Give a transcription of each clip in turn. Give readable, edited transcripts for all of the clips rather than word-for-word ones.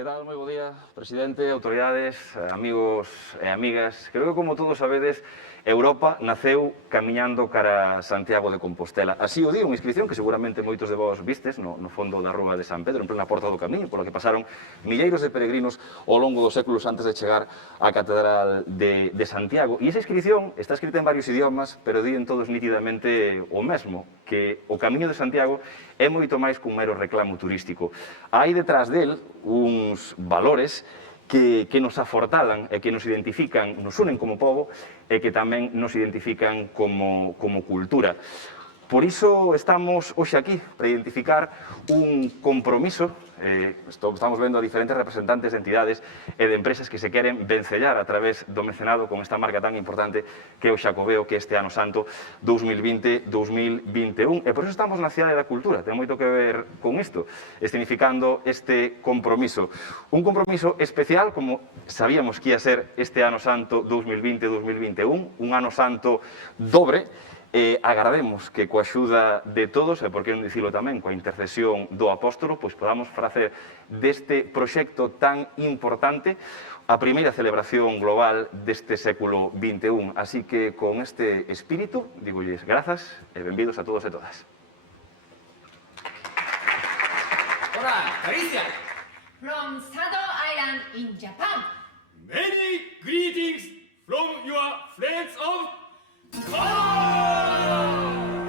Que tal? Moi bo día, presidente, autoridades, amigos e amigas. Creo que, como todos sabedes, Europa naceu camiñando cara a Santiago de Compostela. Así o di unha inscripción que seguramente moitos de vós vistes no fondo da rúa de San Pedro, en plena porta do camiño, pola que pasaron milleiros de peregrinos ao longo dos séculos antes de chegar á Catedral de Santiago. E esa inscripción está escrita en varios idiomas, pero di en todos nítidamente o mesmo, que o Camiño de Santiago é moito máis que un mero reclamo turístico. Hai detrás del uns valores que nos afortalan e que nos identifican, nos unen como pobo e que tamén nos identifican como cultura. Por iso estamos hoxe aquí, para identificar un compromiso. Estamos vendo a diferentes representantes de entidades e de empresas que se queren vencellar a través do mecenado con esta marca tan importante que é o Xacobeo, que este ano santo 2020-2021. E por iso estamos na Cidade da Cultura, ten moito que ver con isto, escenificando este compromiso. Un compromiso especial, como sabíamos que ia ser este ano santo 2020-2021, un ano santo dobre. Agrademos que coa axuda de todos, e por que non dicilo tamén, coa intercesión do apóstolo, pois podamos facer deste proxecto tan importante a primeira celebración global deste século XXI. Así que, con este espírito, digolles grazas e benvidos a todos e todas. Hola, Galicia! From Sado Island in Japan. Many greetings from your friends of...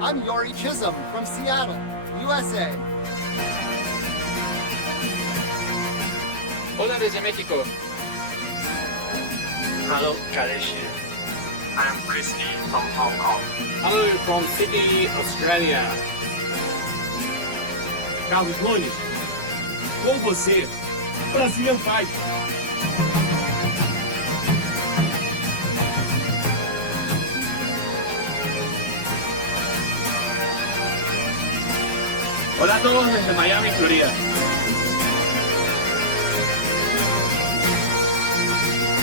I'm Yori Chisholm from Seattle, USA. Hola desde México. Hello, Kaleshi. I'm Christy from Hong Kong. Hello from Sydney, Australia. Carlos Nunes, com você, Brazilian Fight. Hola a todos desde Miami, Florida.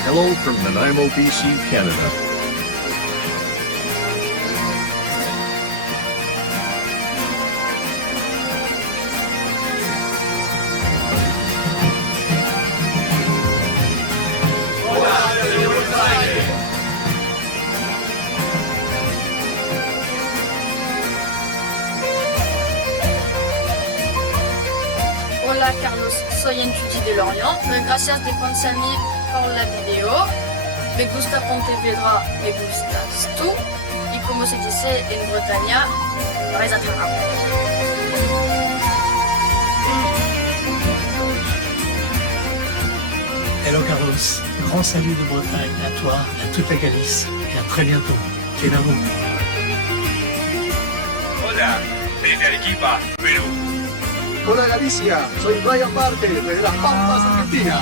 Hello from Nanaimo, BC, Canada. Hola Carlos, soy en Tutti de Lorient. Gracias de pensarme por la video. Me gusta Pontevedra, me gustas tú. Y como se dice en Bretaña, Rezatara. Hello Carlos, grand salut de Bretagne à toi, à toute la Galice et à très bientôt. Quel amour. Hola, desde Arequipa, Perú. Hola Galicia, soy Brian Barker de Las Pampas, Argentina.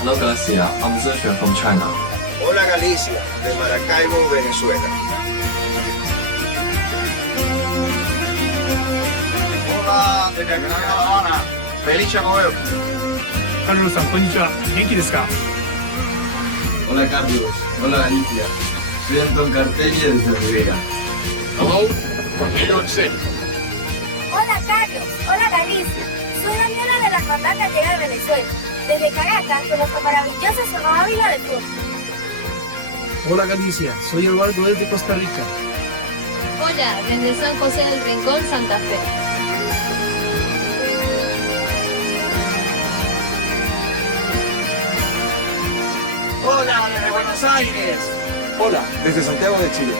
Hello Galicia, I'm Zexuan from China. Hola Galicia, de Maracaibo, Venezuela. Hola, desde La Habana. Feliz Chacobeo. Carlos-san, konnichiwa. Genki desu ka? Hola Carlos, hola Galicia. Soy Anton Cartelli desde Rivera. Hello from New York City. Hola Carlos, hola Galicia. Soy Daniela de la Condal Gallega de Venezuela. Desde Caracas conozco maravillosa Sonora Ávila del Sur. Hola Galicia, soy Eduardo desde Costa Rica. Hola, desde San José del Rincón, Santa Fe. Hola, desde Buenos Aires. Hola, desde Santiago de Chile.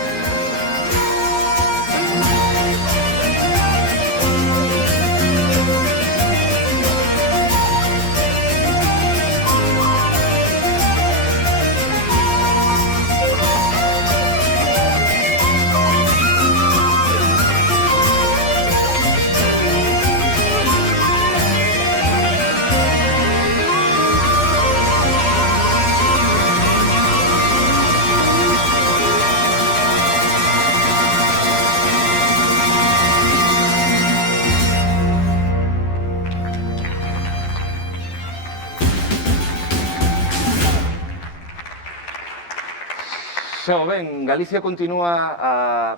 Xa o ben, Galicia continúa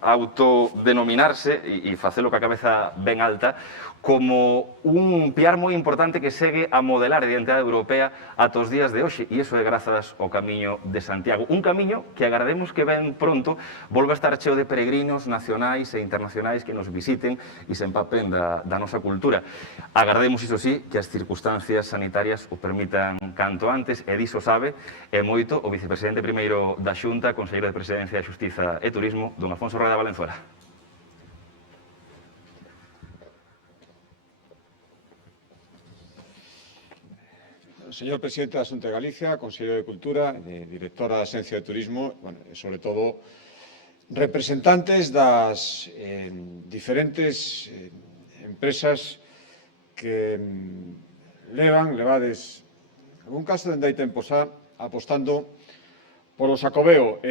autodenominarse, e facelo ca cabeza ben alta, como un piar moi importante que segue a modelar a identidade europea ata os días de hoxe, e iso é grazas ao Camiño de Santiago. Un camiño que agardemos que ben pronto volva a estar cheo de peregrinos nacionais e internacionais que nos visiten e se empapen da nosa cultura. Agardemos, iso sí, que as circunstancias sanitarias o permitan canto antes, e diso sabe e moito o vicepresidente primeiro da Xunta, conselleiro de Presidencia, Xustiza e Turismo, don Afonso Rueda Valenzuela. Señor presidente da Xunta de Galicia, conselleiro de Cultura, directora da Axencia de Turismo, e, sobre todo, representantes das diferentes empresas que levades, en algún caso, dende hai tempo xa, apostando polo Xacobeo.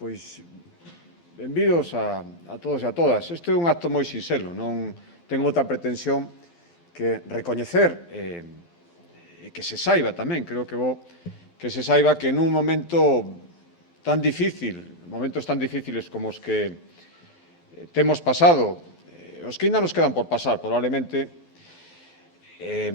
Pois, benvidos a todos e a todas. Este é un acto moi sinxelo, non ten outra pretensión que recoñecer e que se saiba tamén, creo que bo que se saiba que nun momento tan difícil, momentos tan difíciles como os que temos pasado, os que ainda nos quedan por pasar, probablemente, e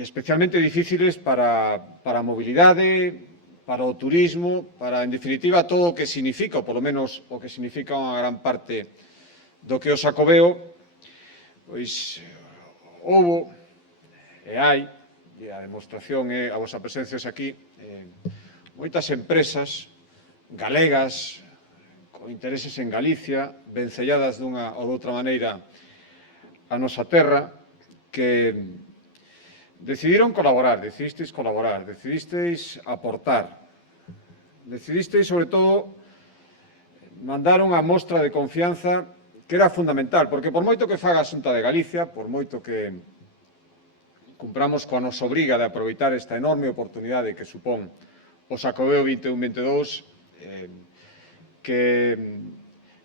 especialmente difíciles para a mobilidade, para o turismo, para, en definitiva, todo o que significa, ou polo menos o que significa unha gran parte do que o Xacobeo, pois houbo e hai, e a demostración é a vosa presencia aquí, moitas empresas galegas con intereses en Galicia, vencelladas dunha ou doutra maneira a nosa terra, que decidiron colaborar, decidisteis aportar, decidisteis, sobre todo, mandar unha mostra de confianza que era fundamental, porque por moito que faga a Xunta de Galicia, por moito que cumpramos coa nosa obriga de aproveitar esta enorme oportunidade que supón o Xacobeo 21-22, que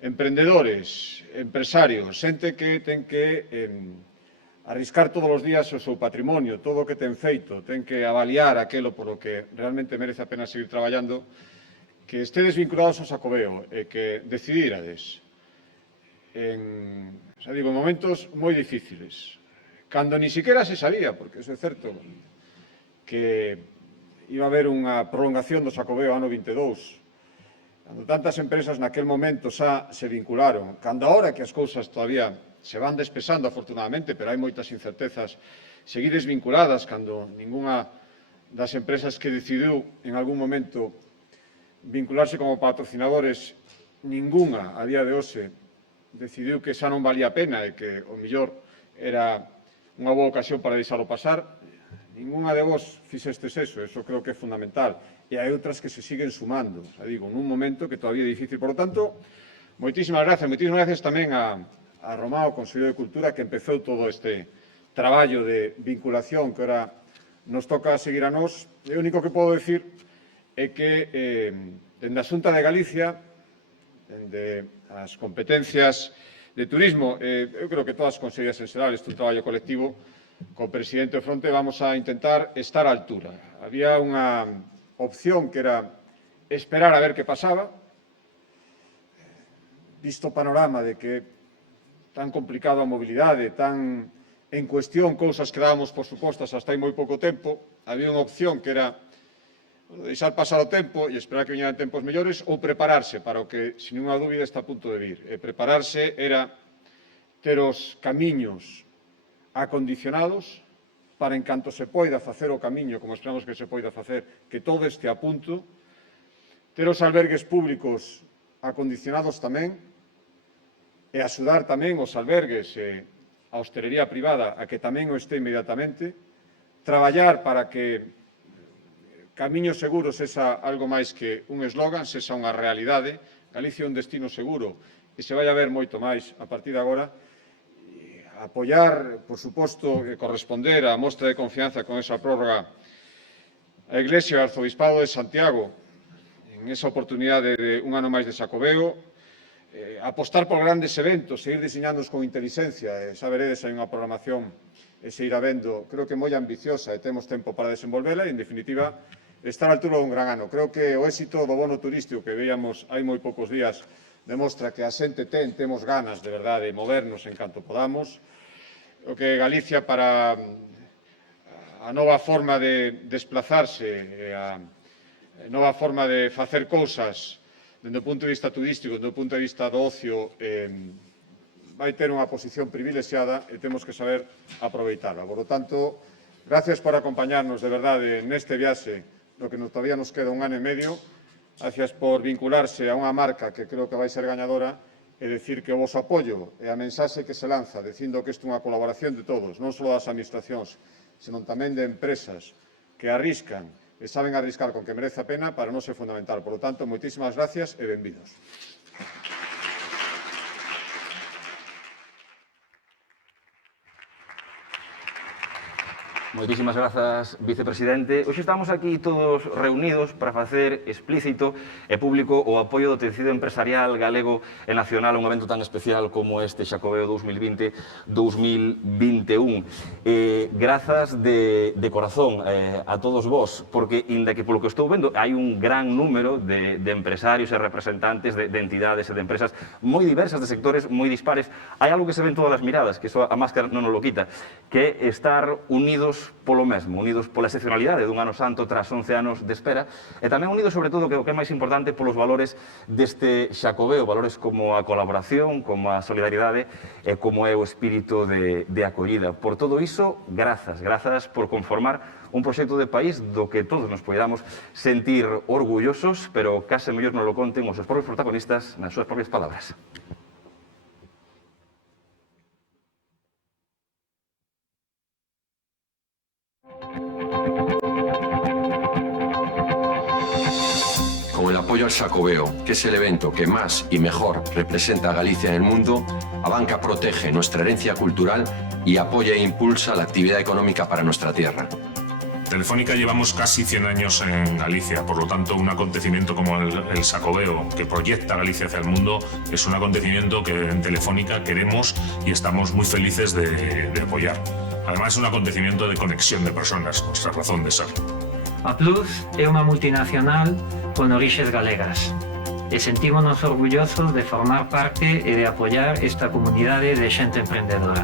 emprendedores, empresarios, xente que ten que arriscar todos os días o seu patrimonio, todo o que ten feito, ten que avaliar aquelo polo que realmente merece a pena seguir traballando, que estedes vinculados ao Xacobeo e que decidírades en momentos moi difíciles, cando ni siquiera se sabía, porque iso é certo, que iba a haber unha prolongación do Xacobeo ano 22, cando tantas empresas naquel momento xa se vincularon, cando ahora que as cousas todavía se van despesando, afortunadamente, pero hai moitas incertezas, seguides vinculadas, cando ningunha das empresas que decidiu en algún momento vincularse como patrocinadores, ningunha a día de hoxe decidiu que xa non valía a pena e que o mellor era unha boa ocasión para deixalo pasar. Ningunha de vos fixestes eso creo que é fundamental. E hai outras que se siguen sumando, nun momento que todavía é difícil. Por lo tanto, moitísimas gracias tamén a Romao, conselleiro de Cultura, que empezou todo este traballo de vinculación que ora nos toca seguir a nós. E o único que podo decir é que dende a Xunta de Galicia, dende as competencias de turismo, eu creo que todas as consellerías en xeral, este é un traballo colectivo, co presidente de fronte vamos a intentar estar á altura. Había unha opción que era esperar a ver que pasaba, visto o panorama de que tan complicado a mobilidade, tan en cuestión cousas que dábamos por supostas hasta hai moi pouco tempo, había unha opción que era deixar pasar o tempo e esperar que viñeran tempos mellores ou prepararse para o que, sin ninguna dúbida, está a punto de vir. E prepararse era ter os camiños acondicionados para, en canto se poida facer o camiño, como esperamos que se poida facer, que todo este a punto, ter os albergues públicos acondicionados tamén, e axudar tamén os albergues e a hostelería privada a que tamén o este inmediatamente, traballar para que Camiños Seguros sexa algo máis que un eslogan, sexa unha realidade, Galicia é un destino seguro e se vai a ver moito máis a partir de agora, apoiar, por suposto, e corresponder á mostra de confianza con esa prórroga a Iglesia e ao Arzobispado de Santiago en esa oportunidade de un ano máis de Xacobeo, apostar por grandes eventos, seguir diseñándoos con inteligencia, xa veredes, hai unha programación e se irá vendo, creo que moi ambiciosa e temos tempo para desenvolvela e, en definitiva, estar á altura dun gran ano. Creo que o éxito do bono turístico que veíamos hai moi poucos días demostra que a xente temos ganas de verdade de movernos en canto podamos. O que Galicia, para a nova forma de desplazarse, a nova forma de facer cousas dende o punto de vista turístico, dende o punto de vista do ocio, vai ter unha posición privilexiada e temos que saber aproveitarla. Por lo tanto, gracias por acompañarnos de verdade neste viaxe, no que todavía nos queda un ano e medio. Gracias por vincularse a unha marca que creo que vai ser gañadora e decir que o vosso apoio e a mensaxe que se lanza dicindo que isto é unha colaboración de todos, non só das administracións, senón tamén de empresas que arriscan e saben arriscar con que merece a pena, para nós é fundamental. Por lo tanto, moitísimas gracias e benvidos. Moitísimas grazas, vicepresidente. Hoxe estamos aquí todos reunidos para facer explícito e público o apoio do tecido empresarial galego e nacional a un evento tan especial como este Xacobeo 2020-2021. Grazas de corazón a todos vós, porque, inda que polo que estou vendo, hai un gran número de empresarios e representantes de entidades e de empresas moi diversas, de sectores moi dispares. Hai algo que se ven todas as miradas, que iso a máscara non nos lo quita, que é estar unidos polo mesmo, unidos pola excepcionalidade dun ano santo tras 11 anos de espera, e tamén unidos, sobre todo, que o que é máis importante, polos valores deste Xacobeo, valores como a colaboración, como a solidaridade e como é o espírito de acollida. Por todo iso, grazas por conformar un proxecto de país do que todos nos podamos sentir orgullosos, pero case mellor non lo conten os seus propios protagonistas nas súas propias palabras. Con el apoyo al Xacobeo, que es el evento que más y mejor representa a Galicia en el mundo, a banca protege nuestra herencia cultural y apoya e impulsa la actividad económica para nuestra tierra. Telefónica llevamos casi 100 años en Galicia, por lo tanto un acontecimiento como el Xacobeo, que proyecta Galicia hacia el mundo, es un acontecimiento que en Telefónica queremos y estamos muy felices de apoyar. Además es un acontecimiento de conexión de personas, nuestra razón de ser. A Plus é unha multinacional con orixes galegas e sentímonos orgullosos de formar parte e de apoyar esta comunidade de xente emprendedora.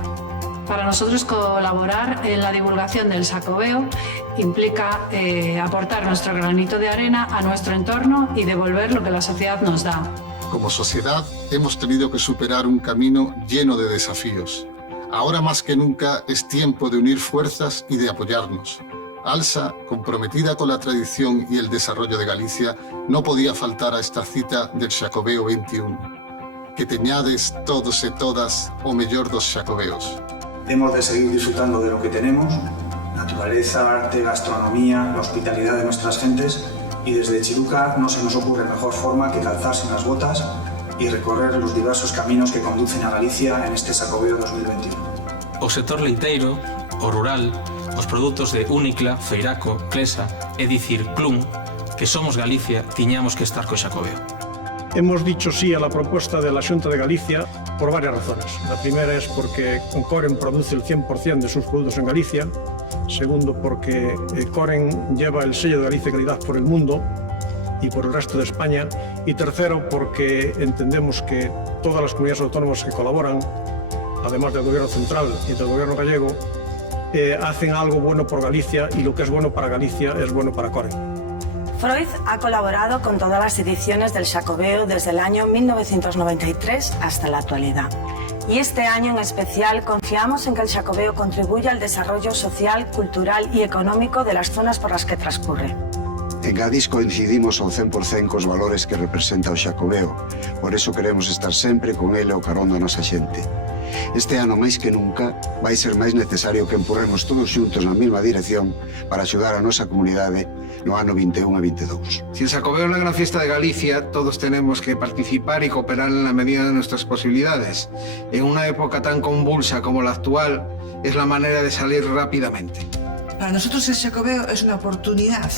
Para nosotros colaborar en la divulgación del Xacobeo implica aportar nuestro granito de arena a nuestro entorno y devolver lo que la sociedad nos da. Como sociedad hemos tenido que superar un camino lleno de desafíos. Ahora más que nunca es tiempo de unir fuerzas y de apoyarnos. ALSA, comprometida con la tradición y el desarrollo de Galicia, no podía faltar a esta cita del Xacobeo 21. Que teñades todos e todas o mellor dos Xacobeos. Hemos de seguir disfrutando de lo que tenemos, naturaleza, arte, gastronomía, la hospitalidad de nuestras gentes, y desde Chiruca no se nos ocurre mejor forma que calzarse unas botas y recorrer los diversos caminos que conducen a Galicia en este Xacobeo 2021. O sector leiteiro, o rural, os produtos de Unicla, Feiraco, Clesa e dicir Clun, que somos Galicia, tiñamos que estar co Xacobeo. Hemos dicho sí a la propuesta de la Xunta de Galicia por varias razones. La primera es porque Coren produce el 100% de sus productos en Galicia. Segundo, porque Coren lleva el sello de Galicia Calidad por el mundo y por el resto de España. Y tercero, porque entendemos que todas las comunidades autónomas que colaboran, además del Gobierno central y del Gobierno gallego, hacen algo bueno por Galicia, y lo que es bueno para Galicia es bueno para Coren. Freud ha colaborado con todas las ediciones del Xacobeo desde el año 1993 hasta la actualidad. Y este año en especial confiamos en que el Xacobeo contribuya al desarrollo social, cultural y económico de las zonas por las que transcurre. En Gadis coincidimos ao 100% cos valores que representa o Xacobeo. Por eso queremos estar sempre con ele ao carón da nosa xente. Este ano, máis que nunca, vai ser máis necesario que empurremos todos xuntos na mesma dirección para axudar a nosa comunidade no ano 21 a 22. Si el Xacobeo es la gran fiesta de Galicia, todos tenemos que participar y cooperar en la medida de nuestras posibilidades. En una época tan convulsa como la actual, es la manera de salir rápidamente. Para nosotros el Xacobeo es una oportunidad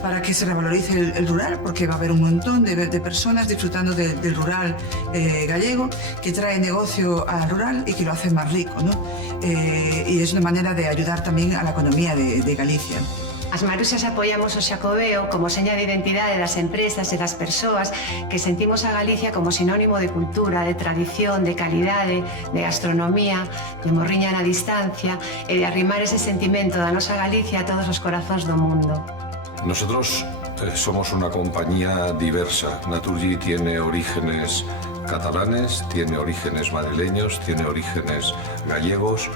para que se revalorice el rural, porque va a haber un montón de personas disfrutando del rural gallego, que trae negocio al rural y que lo hace más rico, ¿no? Y es una manera de ayudar también a la economía de Galicia. As Marusas apoiamos o Xacobeo como seña de identidade das empresas e das persoas que sentimos a Galicia como sinónimo de cultura, de tradición, de calidade, de gastronomía, de morriña na distancia e de arrimar ese sentimento da nosa Galicia a todos os corazóns do mundo. Nosotros somos una compañía diversa. Naturgy tiene orígenes catalanes, tiene orígenes madrileños, tiene orígenes gallegos,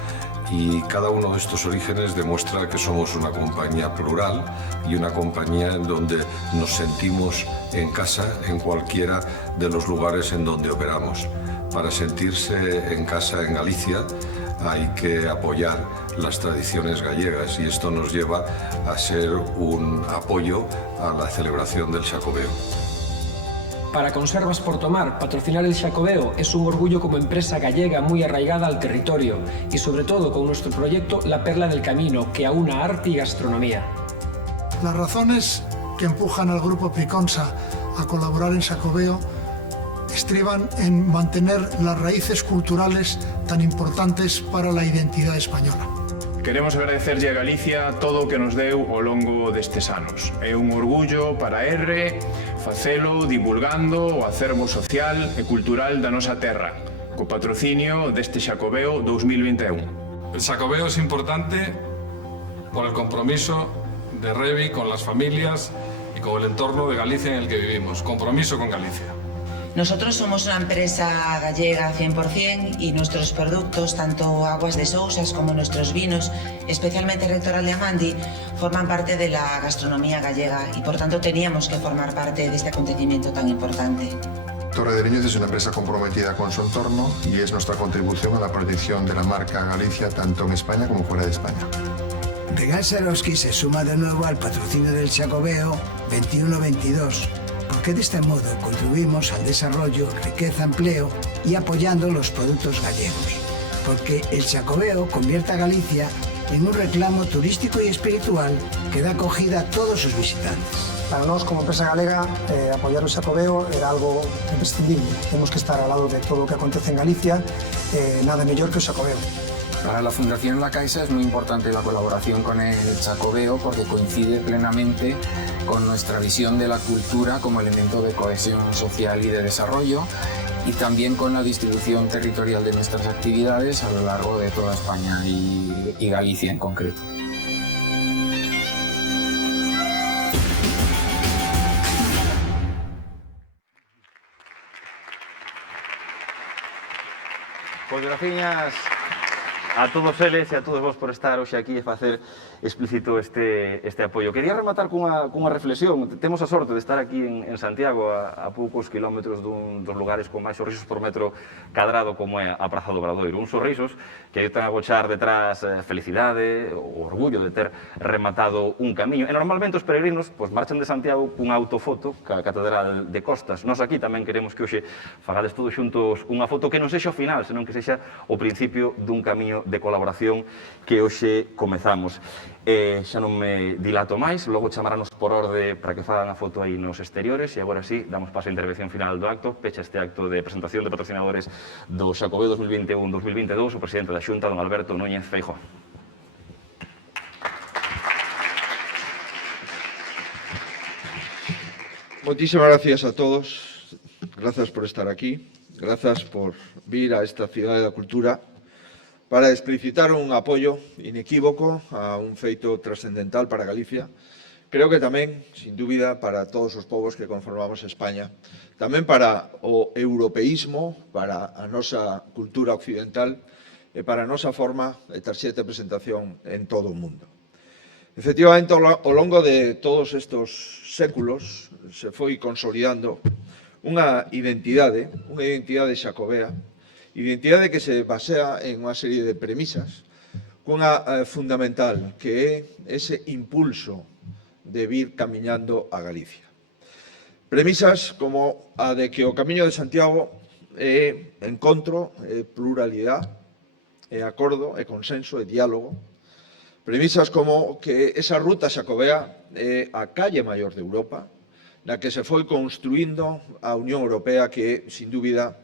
y cada uno de estos orígenes demuestra que somos una compañía plural y una compañía en donde nos sentimos en casa en cualquiera de los lugares en donde operamos. Para sentirse en casa en Galicia hay que apoyar las tradiciones gallegas, y esto nos lleva a ser un apoyo a la celebración del Xacobeo. Para Conservas Por Tomar, patrocinar el Xacobeo es un orgullo como empresa gallega muy arraigada al territorio y sobre todo con nuestro proyecto La Perla del Camino, que aúna arte y gastronomía. Las razones que empujan al Grupo Priconsa a colaborar en Xacobeo estriban en mantener las raíces culturales tan importantes para la identidad española. Queremos agradecerlle a Galicia todo o que nos deu ao longo destes anos. É un orgullo para R facelo divulgando o acervo social e cultural da nosa terra, co patrocinio deste Xacobeo 2021. El Xacobeo es importante por el compromiso de Revi con las familias y con el entorno de Galicia en el que vivimos. Compromiso con Galicia. Nosotros somos una empresa gallega 100% y nuestros productos, tanto Aguas de Sousas como nuestros vinos, especialmente Rectoral de Amandi, forman parte de la gastronomía gallega y por tanto teníamos que formar parte de este acontecimiento tan importante. Torre de Leños es una empresa comprometida con su entorno y es nuestra contribución a la protección de la marca Galicia tanto en España como fuera de España. Regal Saroski se suma de nuevo al patrocinio del Xacobeo 21-22. Porque de este modo contribuimos al desarrollo, riqueza, empleo y apoyando los productos gallegos. Porque el Xacobeo convierte a Galicia en un reclamo turístico y espiritual que da acogida a todos sus visitantes. Para nós, como empresa galega, apoyar o Xacobeo era algo imprescindible. Temos que estar ao lado de todo o que acontece en Galicia, nada mellor que o Xacobeo. Para la Fundación La Caixa es muy importante la colaboración con el Xacobeo porque coincide plenamente con nuestra visión de la cultura como elemento de cohesión social y de desarrollo, y también con la distribución territorial de nuestras actividades a lo largo de toda España y Galicia en concreto. Pois graciñas a todos eles e a todos vos por estar hoxe aquí e facer explícito este apoio. Quería rematar cunha reflexión. Temos a sorte de estar aquí en Santiago a poucos kilómetros dos lugares con máis sorrisos por metro cadrado como é a Praza do Obradoiro. Uns sorrisos que ayudan a gochar detrás felicidade, o orgullo de ter rematado un camiño. E normalmente os peregrinos marchan de Santiago cunha autofoto ca Catedral de Costas. Nós aquí tamén queremos que hoxe fagades todos xuntos unha foto que non sexa o final, senón que sexa o principio dun camiño de colaboración que hoxe comezamos. Xa non me dilato máis, logo chamaranos por orde para que fagan a foto aí nos exteriores e agora sí, damos paso á intervención final do acto. Pecha este acto de presentación de patrocinadores do Xacobeo 2021-2022 o presidente da Xunta, don Alberto Núñez Feijóo. Muchísimas gracias a todos, gracias por estar aquí, gracias por vir a esta Cidade da Cultura para explicitar un apoio inequívoco a un feito trascendental para Galicia. Creo que tamén, sin dúbida, para todos os povos que conformamos España. Tamén para o europeísmo, para a nosa cultura occidental e para a nosa forma de tarxeta de presentación en todo o mundo. Efectivamente, ao longo de todos estes séculos se foi consolidando unha identidade xacobea, identidade que se basea en unha serie de premisas, cunha fundamental, que é ese impulso de vir camiñando a Galicia. Premisas como a de que o Camiño de Santiago é encontro, é pluralidade, é acordo, é consenso, é diálogo. Premisas como que esa ruta xacobea é a calle maior de Europa, na que se foi construindo a Unión Europea, que é, sin dúbida,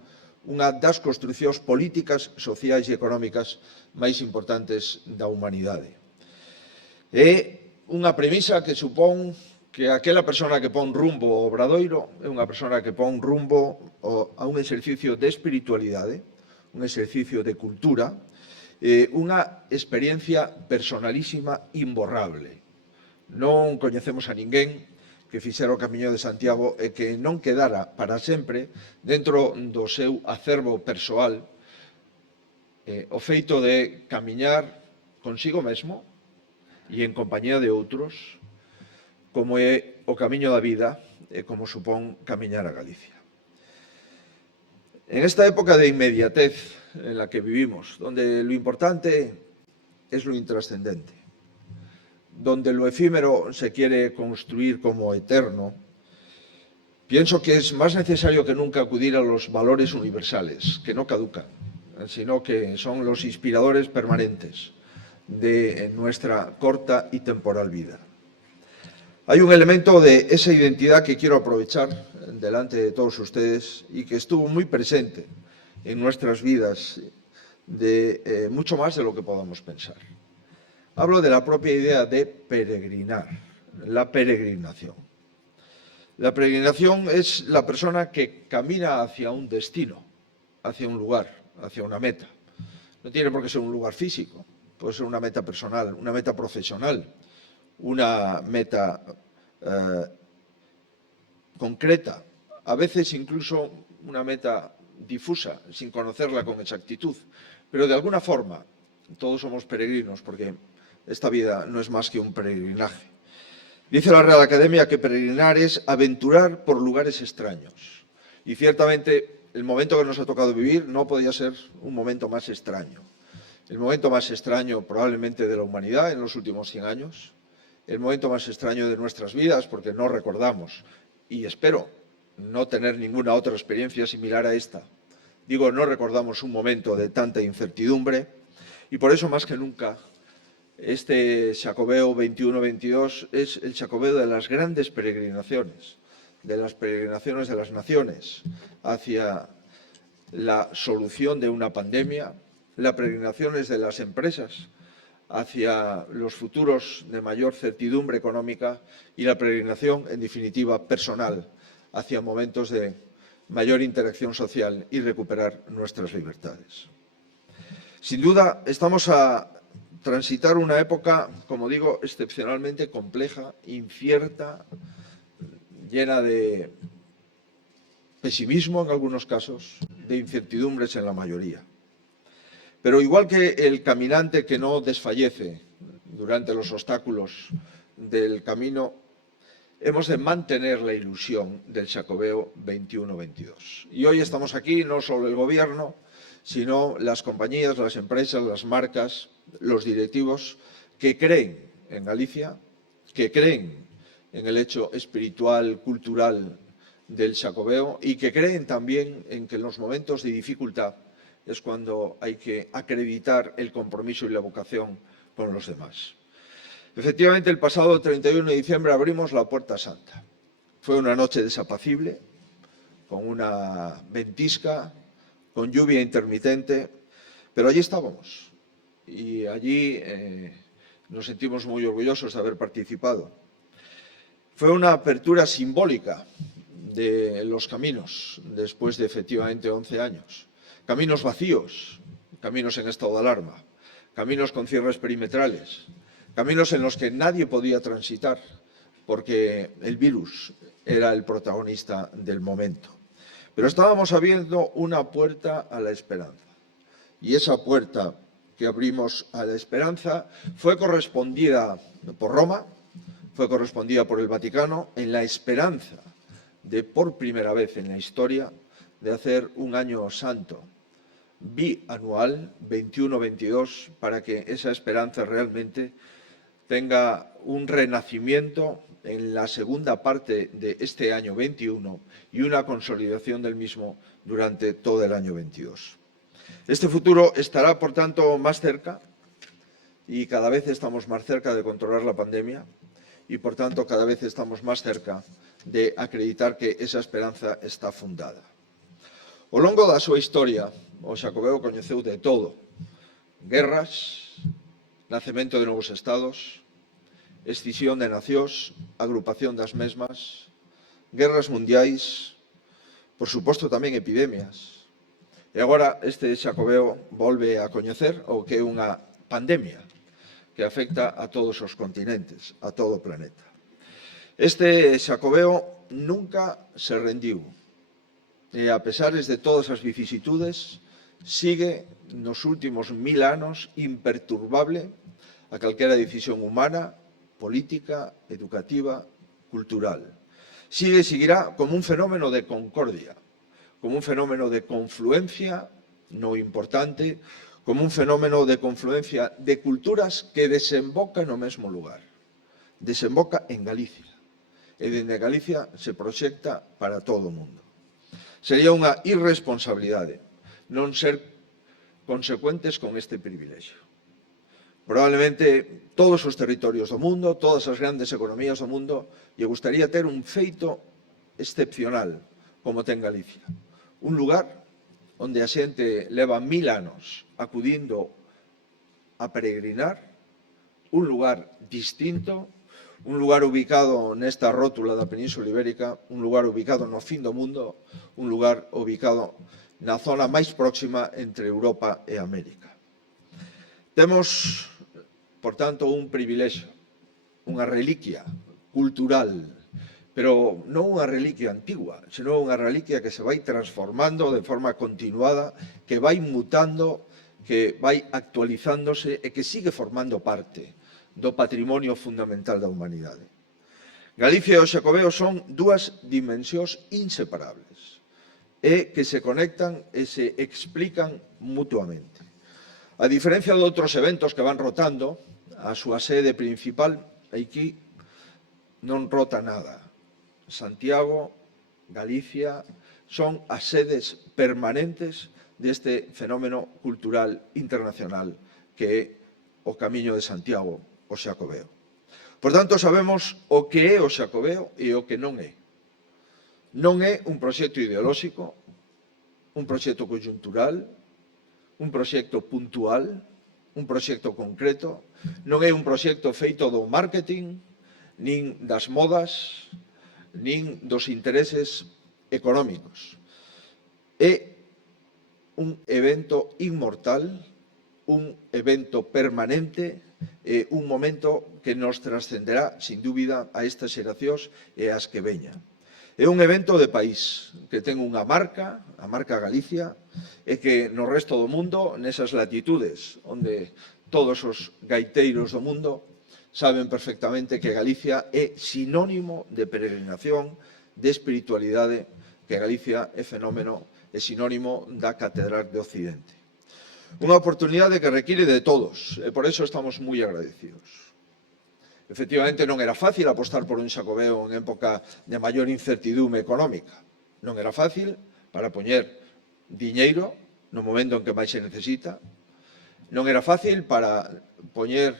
unha das construcións políticas, sociais e económicas máis importantes da humanidade. É unha premisa que supón que aquela persona que pon rumbo ao Obradoiro é unha persona que pon rumbo a un exercicio de espiritualidade, un exercicio de cultura, unha experiencia personalísima imborrable. Non coñecemos a ninguén que fixera o Camiño de Santiago e que non quedara para sempre dentro do seu acervo persoal o feito de camiñar consigo mesmo e en compañía de outros, como é o camiño da vida e como supón camiñar a Galicia. En esta época de inmediatez en la que vivimos, donde lo importante es lo intrascendente, donde lo efímero se quiere construir como eterno, pienso que es más necesario que nunca acudir a los valores universales, que no caducan, sino que son los inspiradores permanentes de nuestra corta y temporal vida. Hay un elemento de esa identidad que quiero aprovechar delante de todos ustedes y que estuvo muy presente en nuestras vidas de mucho más de lo que podamos pensar. Hablo de la propia idea de peregrinar, la peregrinación. La peregrinación es la persona que camina hacia un destino, hacia un lugar, hacia una meta. No tiene por qué ser un lugar físico, puede ser una meta personal, una meta profesional, una meta concreta, a veces incluso una meta difusa, sin conocerla con exactitud, pero de alguna forma todos somos peregrinos porque esta vida no es más que un peregrinaje. Dice la Real Academia que peregrinar es aventurar por lugares extraños y ciertamente el momento que nos ha tocado vivir no podía ser un momento más extraño. El momento más extraño probablemente de la humanidad en los últimos 100 años, el momento más extraño de nuestras vidas porque no recordamos, y espero no tener ninguna otra experiencia similar a esta. Digo, no recordamos un momento de tanta incertidumbre y por eso más que nunca este Xacobeo 21-22 es el Xacobeo de las grandes peregrinaciones, de las peregrinaciones de las naciones hacia la solución de una pandemia, las peregrinaciones de las empresas hacia los futuros de mayor certidumbre económica y la peregrinación, en definitiva, personal, hacia momentos de mayor interacción social y recuperar nuestras libertades. Sin duda, estamos a transitar una época, como digo, excepcionalmente compleja, incierta, llena de pesimismo en algunos casos, de incertidumbres en la mayoría. Pero igual que el caminante que no desfallece durante los obstáculos del camino, hemos de mantener la ilusión del Xacobeo 21-22. Y hoy estamos aquí, no solo el Gobierno, sino las compañías, las empresas, las marcas, los directivos que creen en Galicia, que creen en el hecho espiritual, cultural del Xacobeo y que creen también en que en los momentos de dificultad es cuando hay que acreditar el compromiso y la vocación con los demás. Efectivamente, el pasado 31 de diciembre abrimos la Puerta Santa. Fue una noche desapacible, con una ventisca, con lluvia intermitente, pero allí estábamos y allí nos sentimos muy orgullosos de haber participado. Fue una apertura simbólica de los caminos después de efectivamente 11 años. Caminos vacíos, caminos en estado de alarma, caminos con cierres perimetrales, caminos en los que nadie podía transitar porque el virus era el protagonista del momento. Pero estábamos abriendo una puerta a la esperanza. Y esa puerta que abrimos a la esperanza fue correspondida por Roma, fue correspondida por el Vaticano en la esperanza de, por primera vez en la historia, de hacer un año santo bianual, 21-22, para que esa esperanza realmente tenga un renacimiento en la segunda parte de este año 21 y una consolidación del mismo durante todo el año 22. Este futuro estará, por tanto, más cerca y cada vez estamos más cerca de controlar la pandemia y, por tanto, cada vez estamos más cerca de acreditar que esa esperanza está fundada. Ao longo da súa historia, o Xacobeo coñeceu de todo. Guerras, nacemento de novos estados, escisión de nacións, agrupación das mesmas, guerras mundiais, por suposto tamén epidemias. E agora este Xacobeo volve a coñecer o que é unha pandemia que afecta a todos os continentes, a todo o planeta. Este Xacobeo nunca se rendiu e, a pesares de todas as vicisitudes, sigue nos últimos 1000 anos imperturbable a calquera decisión humana, política, educativa, cultural. Sigue e seguirá como un fenómeno de concordia, como un fenómeno de confluencia no importante, como un fenómeno de confluencia de culturas que desemboca no mesmo lugar. Desemboca en Galicia. E dende Galicia se proxecta para todo o mundo. Sería unha irresponsabilidade non ser consecuentes con este privilexio. Probablemente todos os territorios do mundo, todas as grandes economías do mundo, lle gustaría ter un feito excepcional como ten Galicia. Un lugar onde a xente leva 1000 anos acudindo a peregrinar, un lugar distinto, un lugar ubicado nesta rótula da Península Ibérica, un lugar ubicado no fin do mundo, un lugar ubicado na zona máis próxima entre Europa e América. Temos, por tanto, un privilexio, unha reliquia cultural, pero non unha reliquia antigua, senón unha reliquia que se vai transformando de forma continuada, que vai mutando, que vai actualizándose e que sigue formando parte do patrimonio fundamental da humanidade. Galicia e o Xacobeo son dúas dimensións inseparables e que se conectan e se explican mutuamente. A diferencia de outros eventos que van rotando, a súa sede principal, aquí, non rota nada. Santiago, Galicia, son as sedes permanentes deste fenómeno cultural internacional que é o Camiño de Santiago, o Xacobeo. Por tanto, sabemos o que é o Xacobeo e o que non é. Non é un proxecto ideolóxico, un proxecto coyuntural, un proxecto puntual, un proxecto concreto, non é un proxecto feito do marketing, nin das modas, nin dos intereses económicos. É un evento inmortal, un evento permanente e un momento que nos trascenderá, sin dúbida, a estas xeracións e as que veñan. É un evento de país que ten unha marca, a marca Galicia, e que no resto do mundo, nesas latitudes onde todos os gaiteiros do mundo saben perfectamente que Galicia é sinónimo de peregrinación, de espiritualidade, que Galicia é fenómeno, é sinónimo da Catedral de Occidente. Unha oportunidade que require de todos, e por eso estamos moi agradecidos. Efectivamente, non era fácil apostar por un Xacobeo en época de maior incertidume económica. Non era fácil para poñer diñeiro no momento en que máis se necesita. Non era fácil para poñer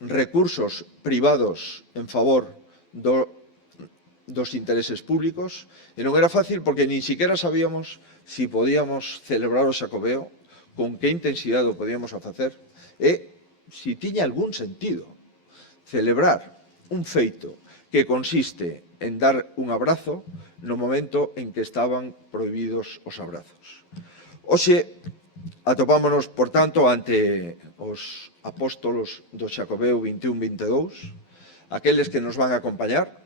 recursos privados en favor dos intereses públicos. E non era fácil porque nin siquiera sabíamos si podíamos celebrar o Xacobeo, con que intensidade o podíamos facer, e si tiña algún sentido celebrar un feito que consiste en dar un abrazo no momento en que estaban prohibidos os abrazos. Hoxe atopámonos, por tanto, ante os apóstolos do Xacobeo 21-22, aqueles que nos van a acompañar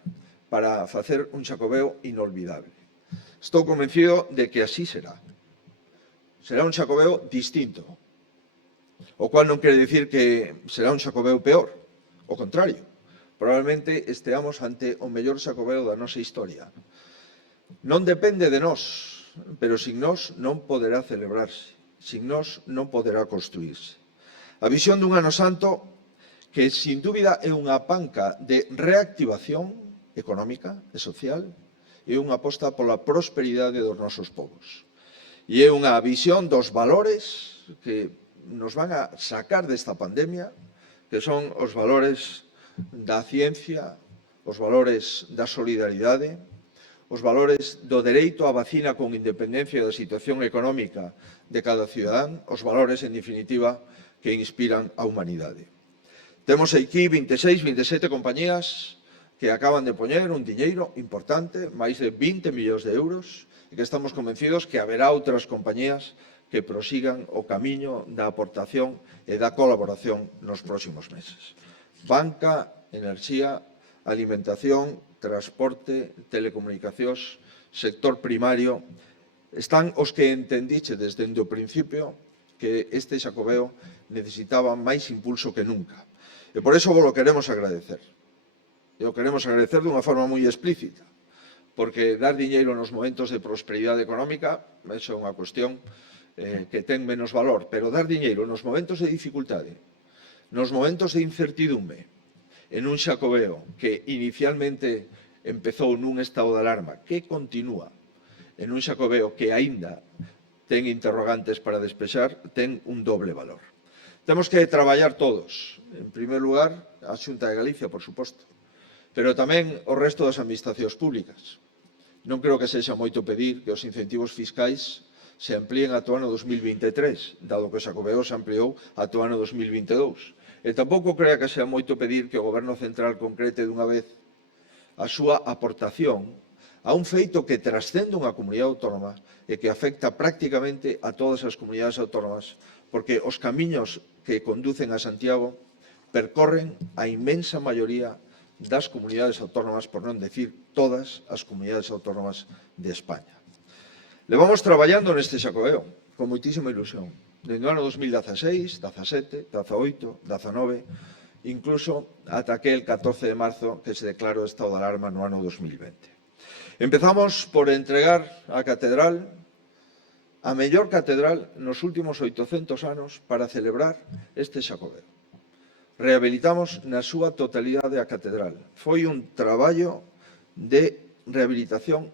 para facer un Xacobeo inolvidable. Estou convencido de que así será. Será un Xacobeo distinto, o cual non quere dicir que será un Xacobeo peor. O contrario, probablemente esteamos ante o mellor Xacobeo da nosa historia. Non depende de nós, pero sin nós non poderá celebrarse, sin nós non poderá construirse. A visión dun ano santo que, sin dúbida, é unha panca de reactivación económica e social e unha aposta pola prosperidade dos nosos povos. E é unha visión dos valores que nos van a sacar desta pandemia, que son os valores da ciencia, os valores da solidaridade, os valores do dereito á vacina con independencia da situación económica de cada cidadán, os valores, en definitiva, que inspiran a humanidade. Temos aquí 26, 27 compañías que acaban de poñer un diñeiro importante, máis de 20 millóns de euros, e que estamos convencidos que haberá outras compañías que prosigan o camiño da aportación e da colaboración nos próximos meses. Banca, enerxía, alimentación, transporte, telecomunicacións, sector primario, están os que entendiche desde o principio que este Xacobeo necesitaba máis impulso que nunca. E por eso vos lo queremos agradecer. E o queremos agradecer dunha forma moi explícita, porque dar diñeiro nos momentos de prosperidade económica é unha cuestión que ten menos valor, pero dar diñeiro nos momentos de dificultade, nos momentos de incertidumbre, en un Xacobeo que inicialmente empezou nun estado de alarma, que continúa en un Xacobeo que aínda ten interrogantes para despexar, ten un doble valor. Temos que traballar todos, en primeiro lugar, a Xunta de Galicia, por suposto, pero tamén o resto das administracións públicas. Non creo que sexa moito pedir que os incentivos fiscais se amplíen ata o ano 2023, dado que o Xacobeo se ampliou ata o ano 2022. E tampouco crea que sea moito pedir que o Goberno Central concrete dunha vez a súa aportación a un feito que trascende unha comunidade autónoma e que afecta prácticamente a todas as comunidades autónomas, porque os camiños que conducen a Santiago percorren a inmensa maioría das comunidades autónomas, por non decir todas as comunidades autónomas de España. Levamos traballando neste Xacobeo con moitísima ilusión, desde o ano 2016, 17, 18, 19, incluso ata aquel 14 de marzo que se declarou o estado de alarma no ano 2020. Empezamos por entregar á catedral a mellor catedral nos últimos 800 anos para celebrar este Xacobeo. Rehabilitamos na súa totalidade a catedral. Foi un traballo de rehabilitación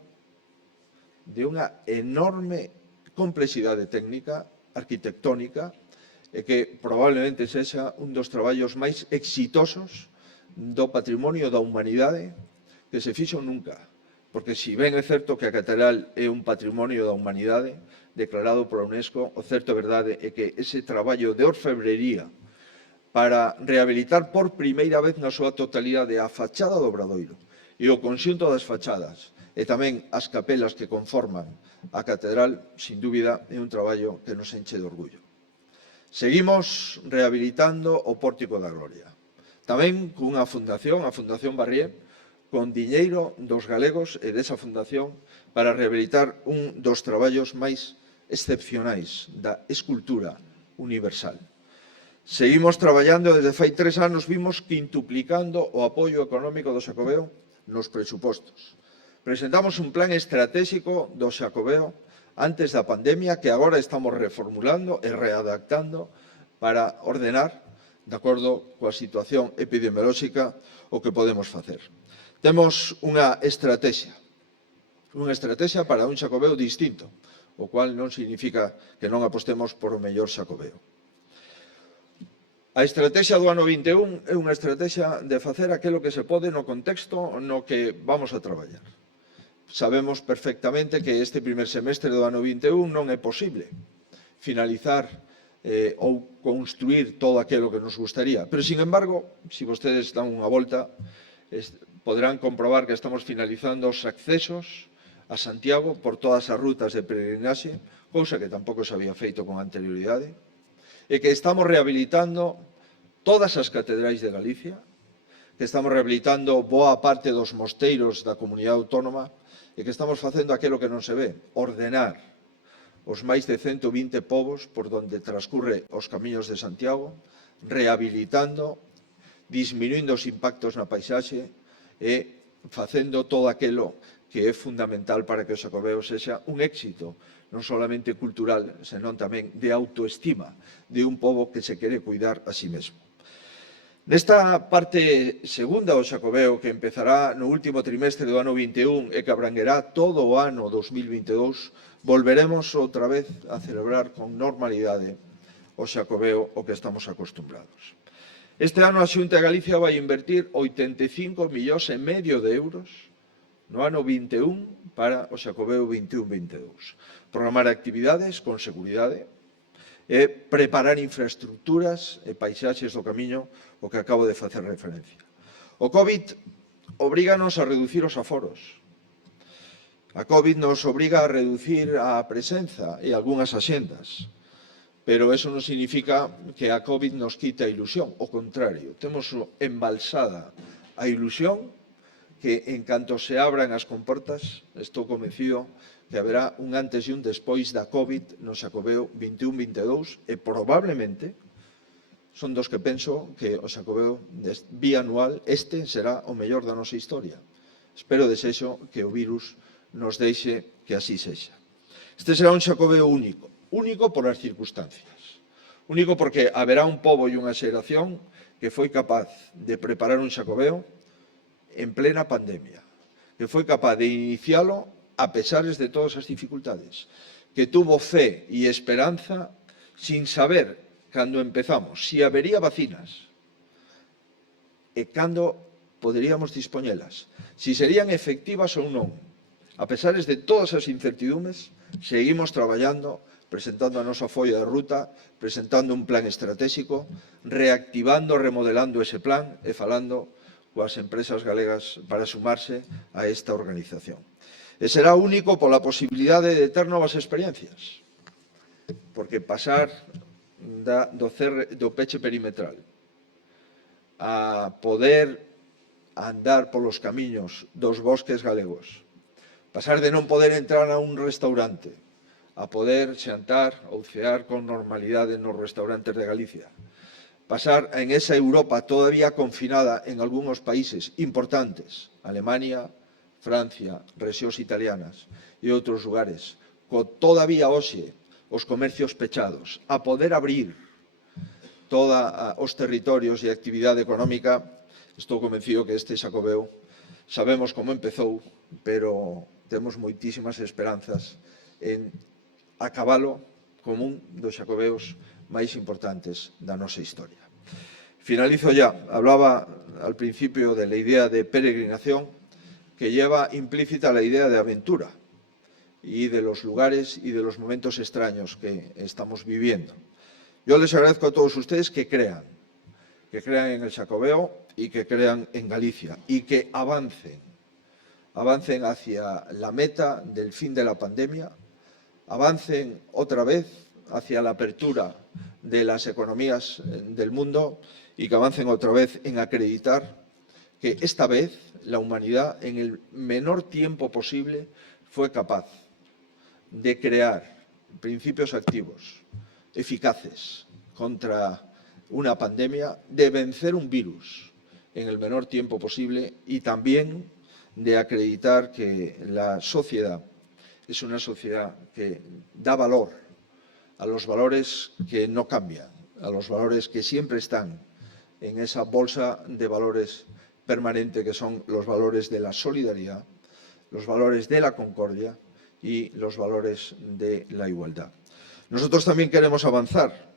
de unha enorme complexidade técnica, arquitectónica, e que probablemente sexa un dos traballos máis exitosos do patrimonio da humanidade que se fixo nunca. Porque si ben é certo que a catedral é un patrimonio da humanidade declarado por a UNESCO, o certo é verdade é que ese traballo de orfebrería para rehabilitar por primeira vez na súa totalidade a fachada do Obradoiro e o conxunto das fachadas e tamén as capelas que conforman a catedral, sin dúbida, é un traballo que nos enche de orgullo. Seguimos rehabilitando o Pórtico da Gloria. Tamén cunha fundación, a Fundación Barrié, con diñeiro dos galegos e desa fundación para rehabilitar un dos traballos máis excepcionais da escultura universal. Seguimos traballando, desde fai 3 anos vimos quintuplicando o apoio económico do Xacobeo nos presupostos. Presentamos un plan estratégico do Xacobeo antes da pandemia que agora estamos reformulando e readaptando para ordenar, de acordo coa situación epidemiolóxica, o que podemos facer. Temos unha estrategia para un Xacobeo distinto, o cual non significa que non apostemos por o mellor Xacobeo. A estrategia do ano 21 é unha estrategia de facer aquilo que se pode no contexto no que vamos a traballar. Sabemos perfectamente que este primer semestre do ano 21 non é posible finalizar ou construir todo aquilo que nos gustaría. Pero, sin embargo, se vostedes dan unha volta, poderán comprobar que estamos finalizando os accesos a Santiago por todas as rutas de peregrinaxe, cousa que tampouco se había feito con anterioridade, e que estamos rehabilitando todas as catedrais de Galicia, que estamos rehabilitando boa parte dos mosteiros da comunidade autónoma e que estamos facendo aquilo que non se ve, ordenar os máis de 120 povos por donde transcurre os camiños de Santiago, rehabilitando, disminuindo os impactos na paisaxe e facendo todo aquilo que é fundamental para que o Xacobeo sexa un éxito, non solamente cultural, senón tamén de autoestima de un pobo que se quere cuidar a sí mesmo. Nesta parte segunda do Xacobeo, que empezará no último trimestre do ano 21 e que abranguerá todo o ano 2022, volveremos outra vez a celebrar con normalidade o Xacobeo o que estamos acostumbrados. Este ano a Xunta de Galicia vai invertir 85,5 millóns de euros no ano 21 para o Xacobeo 21-22. Programar actividades con seguridade é preparar infraestructuras e paisaxes do camiño, o que acabo de facer referencia. O COVID obríganos a reducir os aforos. A COVID nos obriga a reducir a presenza e algunhas axendas. Pero eso non significa que a COVID nos quite a ilusión. O contrario, temos embalsada a ilusión que, en canto se abran as comportas, estou convencido que haberá un antes e un despois da COVID no Xacobeo 21-22 e probablemente son dos que penso que o Xacobeo bianual este será o mellor da nosa historia. Espero desexo que o virus nos deixe que así sexa. Este será un Xacobeo único. Único por as circunstancias. Único porque haberá un pobo e unha xeración que foi capaz de preparar un Xacobeo en plena pandemia, que foi capaz de inicialo a pesares de todas as dificultades, que tuvo fe e esperanza sin saber, cando empezamos, si habería vacinas e cando poderíamos dispoñelas, si serían efectivas ou non. A pesares de todas as incertidumes, seguimos traballando, presentando a nosa folla de ruta, presentando un plan estratégico, reactivando, remodelando ese plan e falando coas empresas galegas para sumarse a esta organización. E será único pola posibilidade de ter novas experiencias, porque pasar do peche perimetral a poder andar polos camiños dos bosques galegos, pasar de non poder entrar a un restaurante, a poder xantar ou cear con normalidade nos restaurantes de Galicia. Pasar en esa Europa todavía confinada en algúns países importantes, Alemania, Francia, rexións italianas e outros lugares, co todavía hoxe os comercios pechados, a poder abrir todos os territorios e actividade económica, estou convencido que este Xacobeo sabemos como empezou, pero temos moitísimas esperanzas en acabalo como un dos Xacobeos máis importantes da nosa historia. Finalizo ya. Hablaba al principio de la idea de peregrinación que lleva implícita la idea de aventura y de los lugares y de los momentos extraños que estamos viviendo. Yo les agradezco a todos ustedes que crean en el Xacobeo y que crean en Galicia y que avancen hacia la meta del fin de la pandemia, avancen otra vez hacia la apertura de las economías del mundo y que avancen otra vez en acreditar que esta vez la humanidad en el menor tiempo posible fue capaz de crear principios activos eficaces contra una pandemia, de vencer un virus en el menor tiempo posible y también de acreditar que la sociedad es una sociedad que da valor a los valores que no cambian, a los valores que siempre están en esa bolsa de valores permanente que son los valores de la solidaridad, los valores de la concordia y los valores de la igualdad. Nosotros también queremos avanzar,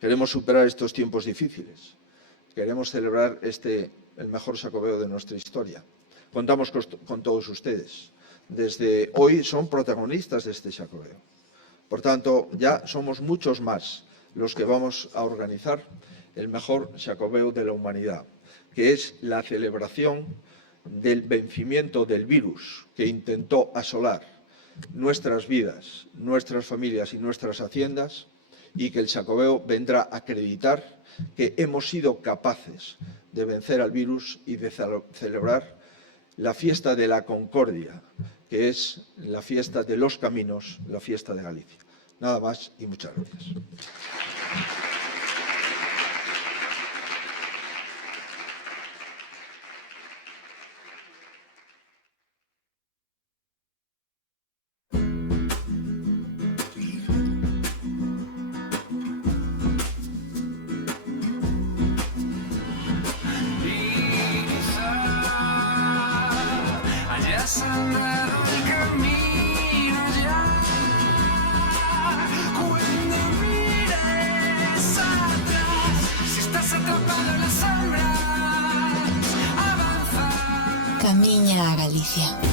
queremos superar estos tiempos difíciles, queremos celebrar el mejor Xacobeo de nuestra historia. Contamos con todos ustedes. Desde hoy son protagonistas de este Xacobeo. Por tanto, ya somos muchos más los que vamos a organizar el mejor Xacobeo de la humanidad, que es la celebración del vencimiento del virus que intentó asolar nuestras vidas, nuestras familias y nuestras haciendas, y que el Xacobeo vendrá a acreditar que hemos sido capaces de vencer al virus y de celebrar la fiesta de la concordia, que es la fiesta de los caminos, la fiesta de Galicia. Nada más y muchas gracias. Camiña a Galicia.